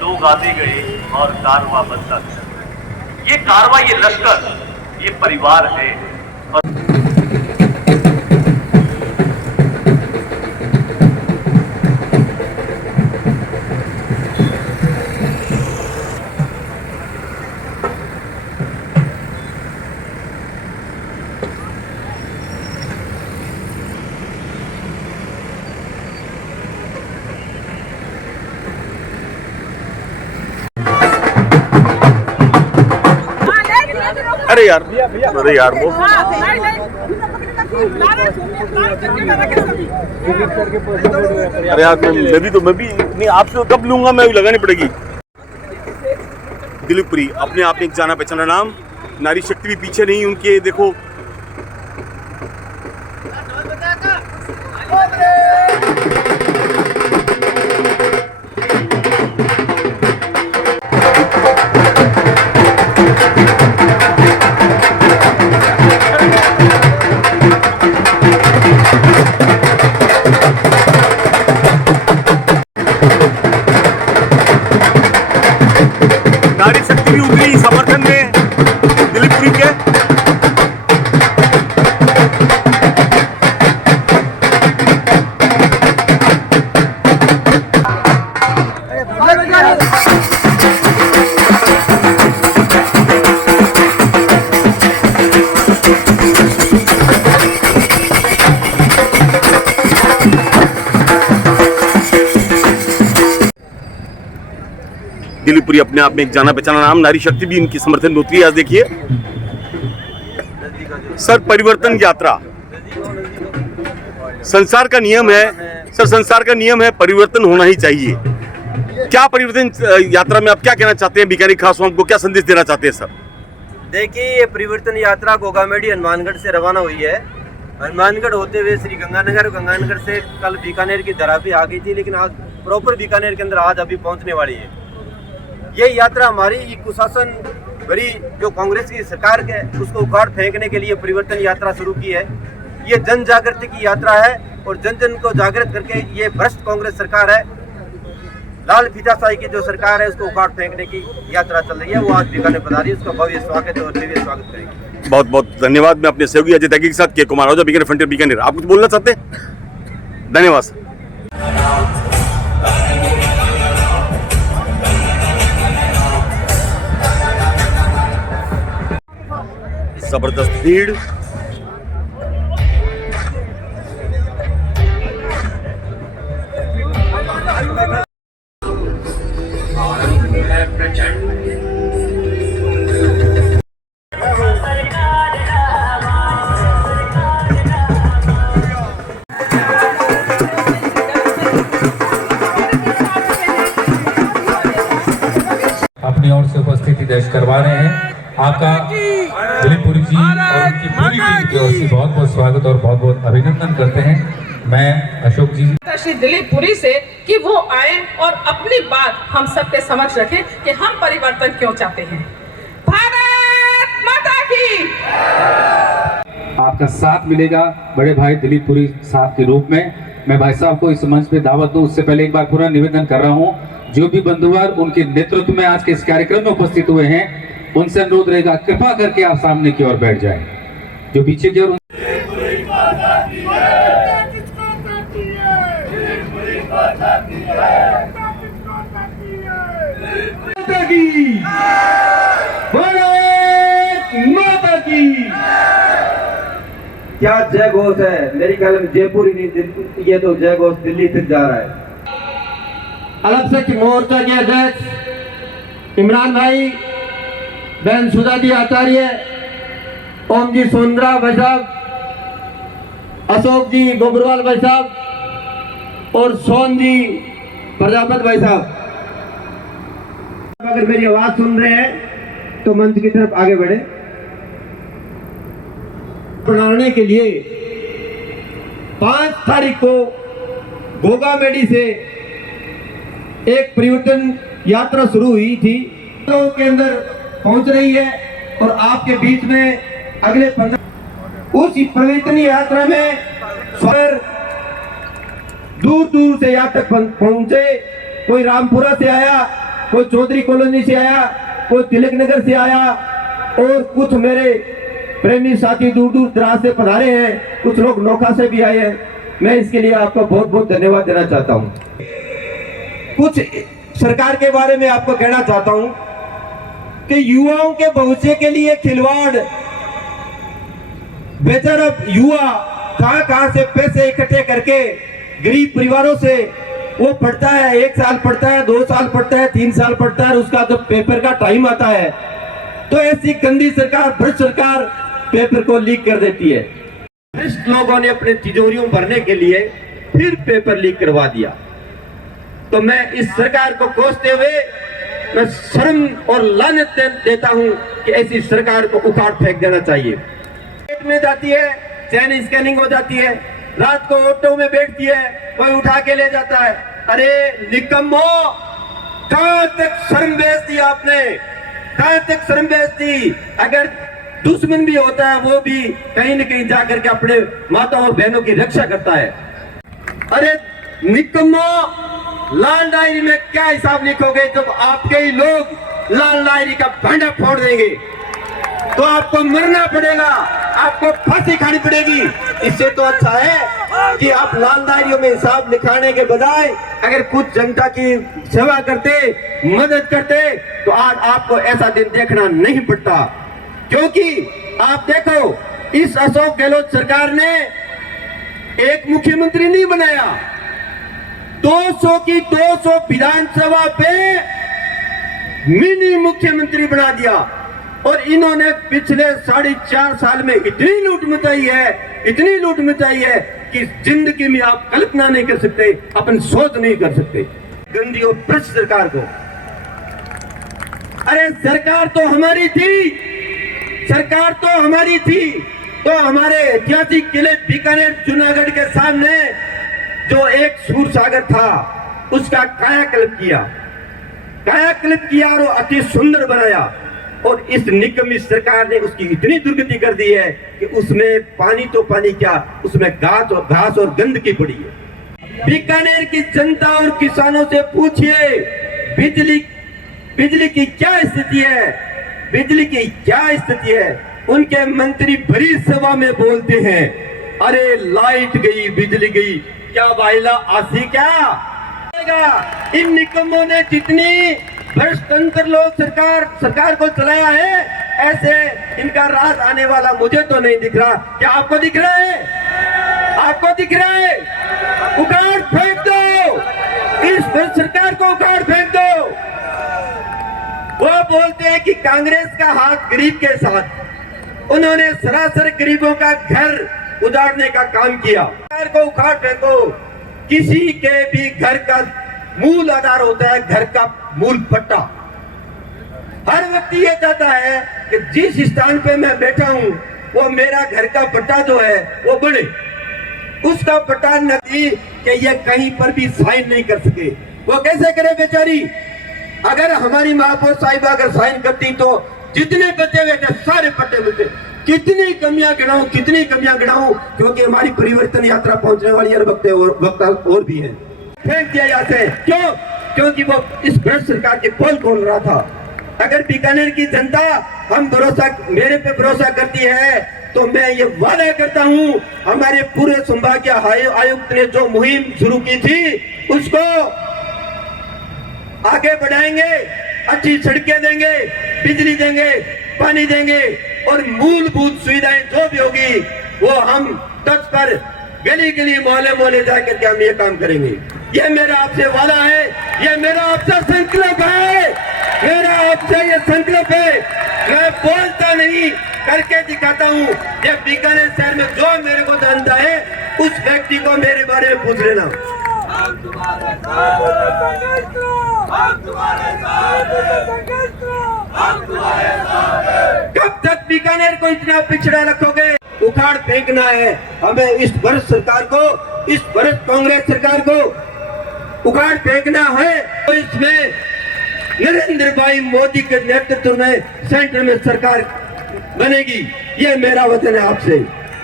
लोग आते गए और कारवां बनता गया। ये कारवां, ये लश्कर, ये परिवार है। अरे यार वो अरे यार मैं भी नहीं, आपसे कब लूंगा, मैं भी लगानी पड़ेगी। दिलीप पुरी अपने आप में एक जाना पहचाना नाम, नारी शक्ति भी पीछे नहीं उनके। देखो नारी शक्ति भी उतरी समर्थन में दिलीप पुरी के। दिलीप पुरी अपने आप में एक जाना पहचाना नाम, नारी शक्ति भी इनकी समर्थन में उतरी। आज देखिए सर, परिवर्तन यात्रा संसार का नियम है सर, संसार का नियम है, परिवर्तन होना ही चाहिए। क्या परिवर्तन यात्रा में आप क्या कहना चाहते हैं? बीकानेर खासवां को क्या संदेश देना चाहते हैं सर? देखिए, ये परिवर्तन यात्रा गोगामेडी हनुमानगढ़ से रवाना हुई है। हनुमानगढ़ होते हुए श्री गंगानगर, गंगानगर से कल बीकानेर की धरा पे आ गई थी, लेकिन आज प्रॉपर बीकानेर के अंदर आज अभी पहुंचने वाली है। ये यात्रा हमारी कुशासन भरी जो कांग्रेस की सरकार है उसको उखाड़ फेंकने के लिए परिवर्तन यात्रा शुरू की है। ये जन जागृति की यात्रा है और जन जन को जागृत करके ये भ्रष्ट कांग्रेस सरकार है, लाल फीताशाही की जो सरकार है उसको उखाड़ फेंकने की यात्रा चल रही है। वो आज बीकानेर बता रही है, उसका भव्य स्वागत और दिव्य स्वागत करेंगे। बहुत बहुत धन्यवाद। मैं अपने सहयोगी अजय त्यागी के साथ के कुमार आहूजा, बीकानेर फ्रंटियर बीकानेर। आप कुछ बोलना चाहते हैं? धन्यवाद। जबरदस्त भीड़, अपनी ओर से उपस्थिति दर्ज करवा रहे हैं। आका दिलीप पुरी जी और उनकी पूरी टीम की ओर से बहुत बहुत स्वागत और बहुत बहुत अभिनंदन करते हैं। मैं अशोक जी श्री दिलीप पुरी से कि वो आए और अपनी बात हम सबके समक्ष रखें कि हम परिवर्तन क्यों चाहते हैं। भारत माता की। आपका साथ मिलेगा बड़े भाई दिलीप पुरी साहब के रूप में। मैं भाई साहब को इस मंच पे दावत दूं उससे पहले एक बार पूरा निवेदन कर रहा हूं, जो भी बंधुवर उनके नेतृत्व में आज के इस कार्यक्रम में उपस्थित हुए हैं उनसे अनुरोध रहेगा कृपा करके आप सामने की ओर बैठ जाएं। जो पीछे की ओर माता की क्या जय घोष है। मेरी ख्याल में जयपुर ही नहीं, ये तो जय घोष दिल्ली तक जा रहा है। अल्पसंख्यक मोर्चा के अध्यक्ष इमरान भाई, बहन सुधाजी आचार्य, ओम जी सोंद्रा भाई साहब, अशोक जी गोबरवाल भाई साहब और सोन जी प्रजापत भाई साहब, अगर मेरी आवाज सुन रहे हैं तो मंच की तरफ आगे बढ़े। बनाने के लिए 5 तारीख को गोगामेडी से एक परिवर्तन यात्रा शुरू हुई थी, लोगों के अंदर पहुंच रही है और आपके बीच में अगले 15 उस परिवर्तन यात्रा में स्वर दूर दूर से यहाँ तक पहुंचे। कोई रामपुरा से आया, कोई चौधरी कॉलोनी से आया, कोई तिलक नगर से आया और कुछ मेरे प्रेमी साथी दूर दूर दराज से पधारे हैं, कुछ लोग नौका से भी आए हैं। मैं इसके लिए आपको बहुत बहुत धन्यवाद देना चाहता हूं। कुछ सरकार के बारे में आपको कहना चाहता हूं कि युवाओं के भविष्य के लिए खिलवाड़, बेचारा युवा कहां से पैसे इकट्ठे करके गरीब परिवारों से वो पढ़ता है, 1 साल पढ़ता है, 2 साल पढ़ता है, 3 साल पढ़ता है, उसका जब पेपर का टाइम आता है तो ऐसी गंदी सरकार, भ्रष्ट सरकार पेपर को लीक कर देती है। भ्रष्ट लोगों ने अपने तिजोरियों भरने के लिए फिर पेपर लीक करवा दिया। तो मैं इस सरकार को कोसते हुए मैं शर्म और लानत देता हूं कि ऐसी सरकार को उखाड़ फेंक देना चाहिए। पेट में जाती है, चैन स्कैनिंग हो जाती है, रात को ऑटो में बैठती है, कोई उठा के ले जाता है। अरे निकम्मो, कहां तक शर्म बेच दी आपने, कहां तक शर्म बेच दी। अगर दुश्मन भी होता है वो भी कहीं न कहीं जाकर के अपने माता और बहनों की रक्षा करता है। अरे निकम्मो, लाल डायरी में क्या हिसाब लिखोगे जब आपके ही लोग लाल डायरी का भांडा फोड़ देंगे? तो आपको मरना पड़ेगा, आपको फांसी खानी पड़ेगी। इससे तो अच्छा है कि आप लाल डायरियों में हिसाब लिखाने के बजाय अगर कुछ जनता की सेवा करते, मदद करते, तो आज आपको ऐसा दिन देखना नहीं पड़ता। क्योंकि आप देखो, इस अशोक गहलोत सरकार ने एक मुख्यमंत्री नहीं बनाया, 200 की 200 विधानसभा पे मिनी मुख्यमंत्री बना दिया। और इन्होंने पिछले 4.5 साल में इतनी लूट मचाई है, इतनी लूट मचाई है कि जिंदगी में आप कल्पना नहीं कर सकते, अपन सोच नहीं कर सकते। गंदी और भ्रष्ट सरकार को, अरे सरकार तो हमारी थी, सरकार तो हमारी थी, तो हमारे ऐतिहासिक किले बीकानेर जूनागढ़ के सामने जो एक सूर सागर था उसका कायाकल्प किया और अति सुंदर बनाया। और इस निकम्मी सरकार ने उसकी इतनी दुर्गति कर दी है कि उसमें पानी तो पानी क्या, उसमें घास और गंदगी पड़ी है। बीकानेर की जनता और किसानों से पूछिए बिजली की क्या स्थिति है, बिजली की क्या स्थिति है। उनके मंत्री भरी सभा में बोलते हैं, अरे लाइट गई, बिजली गई, क्या वाइला आसी क्या? इन निकम्मों ने जितनी भ्रष्टतंत्र लोग सरकार को चलाया है, ऐसे इनका राज आने वाला मुझे तो नहीं दिख रहा। क्या आपको दिख रहा है? आपको दिख रहा है? उखाड़ फेंक दो, इस भ्रष्ट सरकार को उखाड़ फेंक दो। वो बोलते हैं कि कांग्रेस का हाथ गरीब के साथ, उन्होंने सरासर गरीबों का घर उजाड़ने का काम किया। सरकार को उखाड़ फेंको। किसी के भी घर का मूल आधार होता है घर का मूल पट्टा। हर व्यक्ति ये चाहता है कि जिस स्थान पे मैं बैठा हूं वो मेरा घर का पट्टा जो है वो बने, उसका पट्टा नहीं कि ये कहीं पर भी साइन नहीं कर सके। वो कैसे करे बेचारी? अगर हमारी महापौर साहिबा अगर साइन करती तो जितने बचे हुए थे सारे पट्टे मिलते। कितनी कमियां गिनाऊं, क्योंकि हमारी परिवर्तन यात्रा पहुंचने वाली है, वक्त और भी है। फेंक दिया यहाँ से, क्यों? क्योंकि वो इस भ्रष्ट सरकार के पोल खोल रहा था। अगर बीकानेर की जनता मेरे पे भरोसा करती है तो मैं ये वादा करता हूँ, हमारे पूरे संभागीय आयुक्त ने जो मुहिम शुरू की थी उसको आगे बढ़ाएंगे। अच्छी सड़कें देंगे, बिजली देंगे, पानी देंगे और मूलभूत सुविधाएं जो भी होगी वो हम तट पर गली गली मोहल्ले जाकर के हम ये काम करेंगे। ये मेरा आपसे वादा है, ये मेरा आपसे संकल्प है, मेरा आपसे ये संकल्प है। मैं बोलता नहीं, करके दिखाता हूँ। ये बीकानेर शहर में जो मेरे को जानता है उस व्यक्ति को मेरे बारे में पूछ लेना। कब तक बीकानेर को इतना पिछड़ा रखोगे? उखाड़ फेंकना है हमें इस भ्रष्ट सरकार को, इस भ्रष्ट कांग्रेस सरकार को। उखाड़ फेंकना है तो इसमें नरेंद्र भाई मोदी के नेतृत्व में सेंटर में सरकार बनेगी। ये मेरा वचन है आपसे।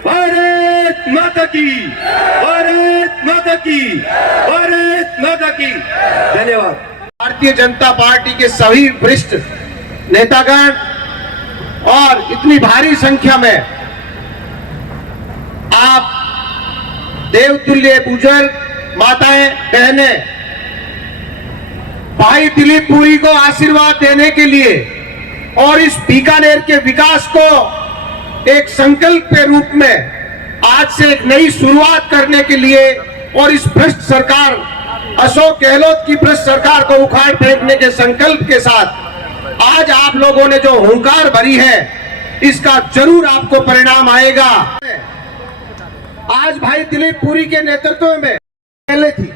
भारत माता की, भारत माता की, भारत माता की। धन्यवाद। भारतीय जनता पार्टी के सभी वरिष्ठ नेतागण और इतनी भारी संख्या में आप देवतुल्य बुजुर्ग माताएं बहनें भाई दिलीप पुरी को आशीर्वाद देने के लिए और इस बीकानेर के विकास को एक संकल्प के रूप में आज से एक नई शुरुआत करने के लिए और इस भ्रष्ट सरकार अशोक गहलोत की भ्रष्ट सरकार को उखाड़ फेंकने के संकल्प के साथ आज आप लोगों ने जो हुंकार भरी है इसका जरूर आपको परिणाम आएगा। आज भाई दिलीप पुरी के नेतृत्व में पहले थी।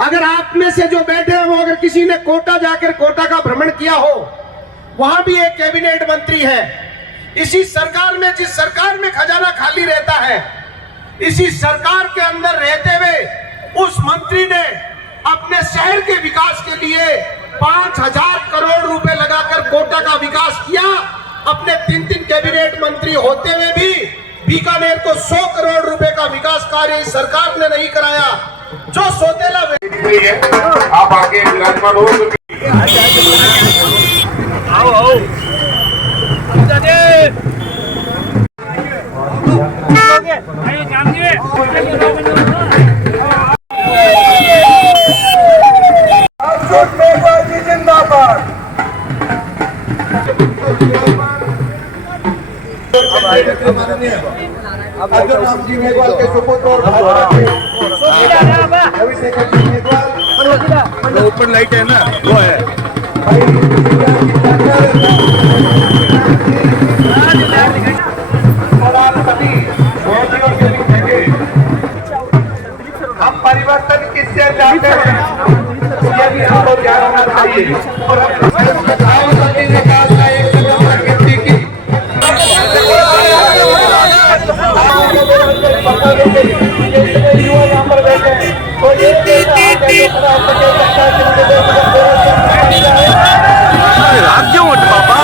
अगर आप में से जो बैठे हैं वो अगर किसी ने कोटा जाकर कोटा का भ्रमण किया हो, वहां भी एक कैबिनेट मंत्री है। इसी सरकार में, जिस सरकार में खजाना खाली रहता है, इसी सरकार के अंदर रहते हुए उस मंत्री ने अपने शहर के विकास के लिए 5,000 करोड़ रुपए लगाकर कोटा का विकास किया। अपने 3 कैबिनेट मंत्री होते हुए भी बीकानेर को 100 करोड़ रुपए का विकास कार्य इस सरकार ने नहीं कराया। जो सौतेला आप आगे विराजमान हो। आओ जिंदाबाद। अर्जुन राम जी मेघवाल के सुपुत्र और अभिषेक जी मेघवाल ऊपर लाइट है ना, वो है। हम परिवर्तन किससे चाहते हैं ये भी हमको ध्यान होना चाहिए। और विकास का एक प्रगति की युवा यहाँ पर बैठे हैं तो राज्य वोट बाबा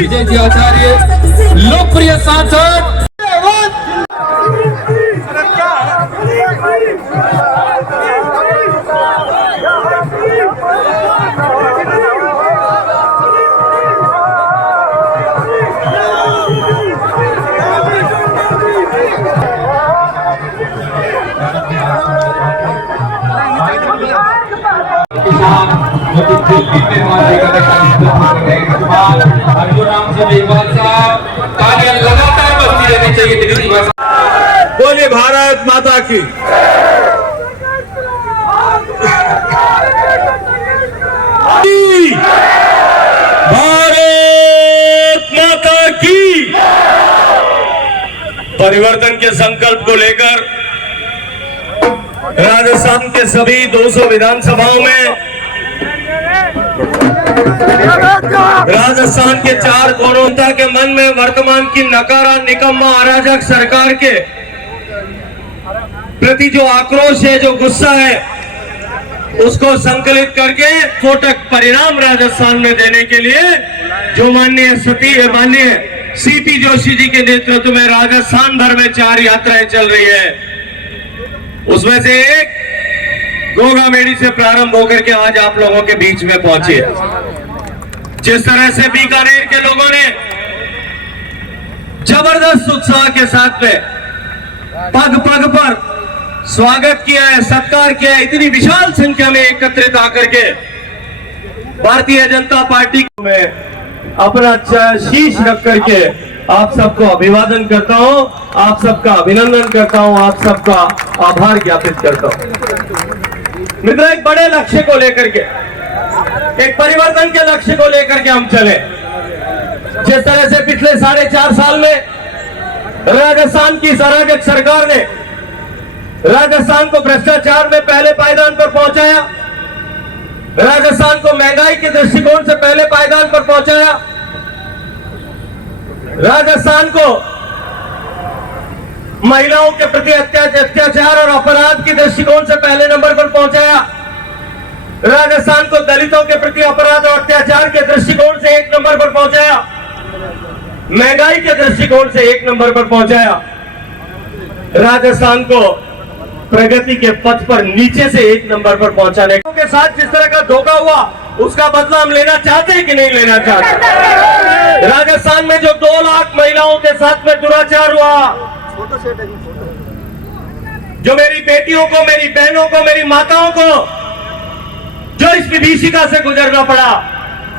विजय जी आचार्य लोकप्रिय सांसद बोलिए भारत माता की। भारत माता की। परिवर्तन के संकल्प को लेकर राजस्थान के सभी 200 विधानसभाओं में राजस्थान के 4 कोनों के मन में वर्तमान की नकारा निकम्मा अराजक सरकार के प्रति जो आक्रोश है, जो गुस्सा है, उसको संकलित करके स्फोटक परिणाम राजस्थान में देने के लिए जो माननीय सीपी जोशी जी के नेतृत्व में राजस्थान भर में 4 यात्राएं चल रही है। उसमें से एक गोगामेडी से प्रारंभ होकर के आज आप लोगों के बीच में पहुंचे। जिस तरह से बीकानेर के लोगों ने जबरदस्त उत्साह के साथ में पग पग पर स्वागत किया है, सत्कार किया है, इतनी विशाल संख्या में एकत्रित आकर के भारतीय जनता पार्टी में अपना शीश रख करके आप सबको अभिवादन करता हूं, आप सबका अभिनंदन करता हूं, आप सबका आभार ज्ञापित करता हूं। मित्रों, एक बड़े लक्ष्य को लेकर के, एक परिवर्तन के लक्ष्य को लेकर के हम चले। जिस तरह से पिछले 4.5 साल में राजस्थान की अराजक सरकार ने राजस्थान को भ्रष्टाचार में पहले पायदान पर पहुंचाया, राजस्थान को महंगाई के दृष्टिकोण से पहले पायदान पर पहुंचाया, राजस्थान को महिलाओं के प्रति अत्याचार और अपराध के दृष्टिकोण से पहले नंबर पर पहुंचाया, राजस्थान को दलितों के प्रति अपराध और अत्याचार के दृष्टिकोण से 1 नंबर पर पहुंचाया, महंगाई के दृष्टिकोण से 1 नंबर पर पहुंचाया, राजस्थान को प्रगति के पथ पर नीचे से 1 नंबर पर पहुंचाने के साथ जिस तरह का धोखा हुआ उसका बदला हम लेना चाहते हैं कि नहीं लेना चाहते? राजस्थान में जो 2 लाख महिलाओं के साथ में दुराचार हुआ, जो मेरी बेटियों को, मेरी बहनों को, मेरी माताओं को जो इस विभीषिका से गुजरना पड़ा,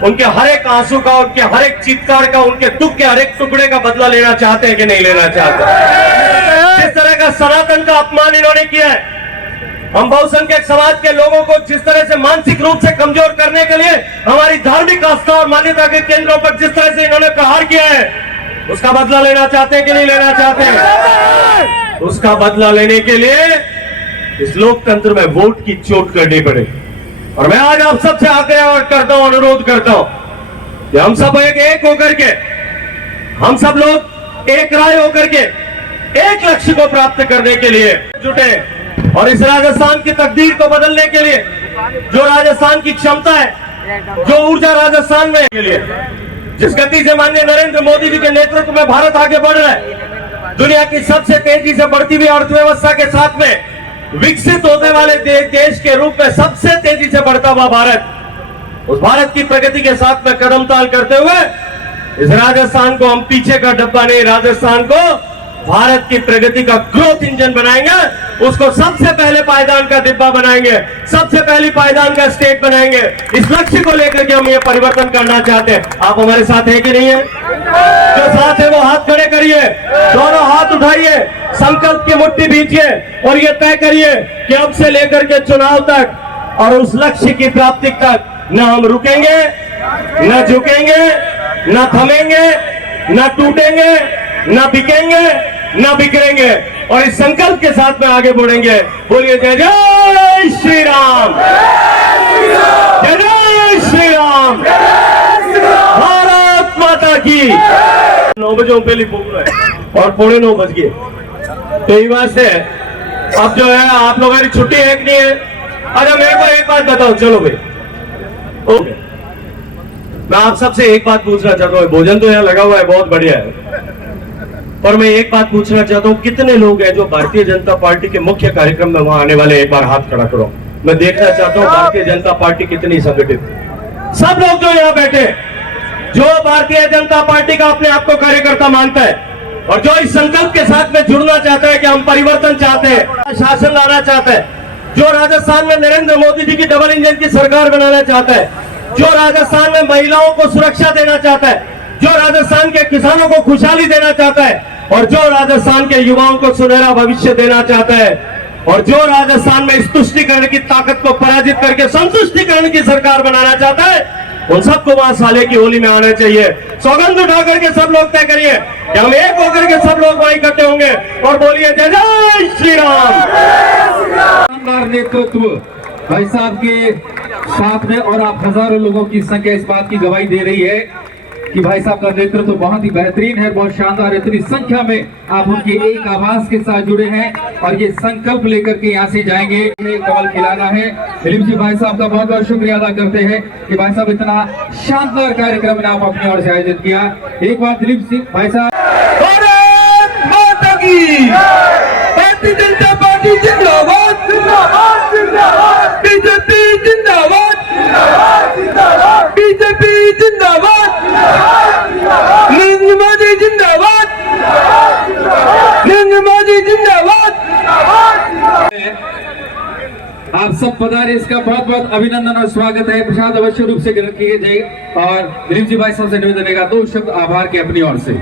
उनके हर एक आंसू का, उनके हर एक चीत्कार का, उनके दुख के हर एक टुकड़े का बदला लेना चाहते हैं कि नहीं लेना चाहते? जिस तरह का सनातन का अपमान इन्होंने किया है, हम बहुसंख्यक समाज के लोगों को जिस तरह से मानसिक रूप से कमजोर करने के लिए हमारी धार्मिक आस्था और मान्यता के केंद्रों पर जिस तरह से इन्होंने प्रहार किया है, उसका बदला लेना चाहते हैं कि नहीं लेना चाहते? उसका बदला लेने के लिए इस लोकतंत्र में वोट की चोट करनी पड़ेगी। और मैं आज आप सबसे आग्रह करता हूं, अनुरोध करता हूं कि हम सब एक होकर के, हम सब लोग एक राय होकर के एक लक्ष्य को प्राप्त करने के लिए जुटे और इस राजस्थान की तकदीर को बदलने के लिए, जो राजस्थान की क्षमता है, जो ऊर्जा राजस्थान में के लिए, जिस गति से माननीय नरेंद्र मोदी जी के नेतृत्व में भारत आगे बढ़ रहा है, दुनिया की सबसे तेजी से बढ़ती हुई अर्थव्यवस्था के साथ में विकसित होने वाले देश के रूप में सबसे तेजी से बढ़ता हुआ भारत, उस भारत की प्रगति के साथ में कदम ताल करते हुए इस राजस्थान को हम पीछे का डब्बा नहीं, राजस्थान को भारत की प्रगति का ग्रोथ इंजन बनाएंगे, उसको सबसे पहले पायदान का डिब्बा बनाएंगे, सबसे पहली पायदान का स्टेट बनाएंगे। इस लक्ष्य को लेकर के हम ये परिवर्तन करना चाहते हैं। आप हमारे साथ हैं कि नहीं है? जो साथ है वो हाथ खड़े करिए, दोनों हाथ उठाइए, संकल्प की मुट्ठी भीजिए और ये तय करिए कि अब से लेकर के चुनाव तक और उस लक्ष्य की प्राप्ति तक न हम रुकेंगे, न झुकेंगे, न थमेंगे, न टूटेंगे, न बिकेंगे, न बिखरेंगे और इस संकल्प के साथ में आगे बढ़ेंगे। बोलिए जय जय श्री राम, जय जय श्री राम, भारत माता की। 9 बजे पहले बोल रहे हैं और 8:45 बज गए, तो ये बात से अब जो है आप लोगों की छुट्टी है कि नहीं है? अरे मेरे को एक बात बताओ, चलो भाई, ओके, मैं आप सबसे एक बात पूछना चाहता हूँ। भोजन तो यहाँ लगा हुआ है, बहुत बढ़िया है, पर मैं एक बात पूछना चाहता हूँ, कितने लोग हैं जो भारतीय जनता पार्टी के मुख्य कार्यक्रम में वहां आने वाले? एक बार हाथ खड़ा करो, मैं देखना चाहता हूँ भारतीय जनता पार्टी कितनी संगठित। सब लोग जो यहाँ बैठे, जो भारतीय जनता पार्टी का अपने आप को कार्यकर्ता मानता है और जो इस संकल्प के साथ में जुड़ना चाहता है कि हम परिवर्तन चाहते हैं, शासन लाना चाहता है, जो राजस्थान में नरेंद्र मोदी जी की डबल इंजन की सरकार बनाना चाहता है, जो राजस्थान में महिलाओं को सुरक्षा देना चाहता है, जो राजस्थान के किसानों को खुशहाली देना चाहता है और जो राजस्थान के युवाओं को सुनहरा भविष्य देना चाहता है और जो राजस्थान में इस तुष्टिकरण की ताकत को पराजित करके संतुष्टिकरण की सरकार बनाना चाहता है, उन सबको वहां साले की होली में आना चाहिए। सौगंध उठा करके सब लोग तय करिए कि हम एक होकर के सब लोग वहीं इकट्ठे होंगे और बोलिए जय जय श्री राम। शानदार नेतृत्व भाई साहब के साथ में और आप हजारों लोगों की संख्या इस बात की गवाही दे रही है कि भाई साहब का नेतृत्व बहुत ही बेहतरीन है, बहुत शानदार। इतनी संख्या में आप उनके एक आवाज के साथ जुड़े हैं और ये संकल्प लेकर के यहाँ से जाएंगे, कमल खिलाना है। दिलीप जी भाई साहब का बहुत बहुत शुक्रिया अदा करते हैं कि भाई साहब इतना शानदार कार्यक्रम आप अपनी ओर से आयोजित किया। एक बार दिलीप सिंह भाई साहब, भारत माता की, भारतीय जनता पार्टी बीजेपी जिंदाबाद जिंदाबाद जिंदाबाद बीजेपी जिंदाबाद जिंदाबाद जिंदाबाद बीजेपी जिंदाबाद नरेंद्र मोदी जिंदाबाद नरेंद्र मोदी जिंदाबाद। आप सब पधारे, इसका बहुत बहुत अभिनंदन और स्वागत है। प्रसाद अवश्य रूप से ग्रहण किए जाए और दिलीप जी भाई साहब से निवेदन रहेगा 2 शब्द आभार के अपनी ओर से।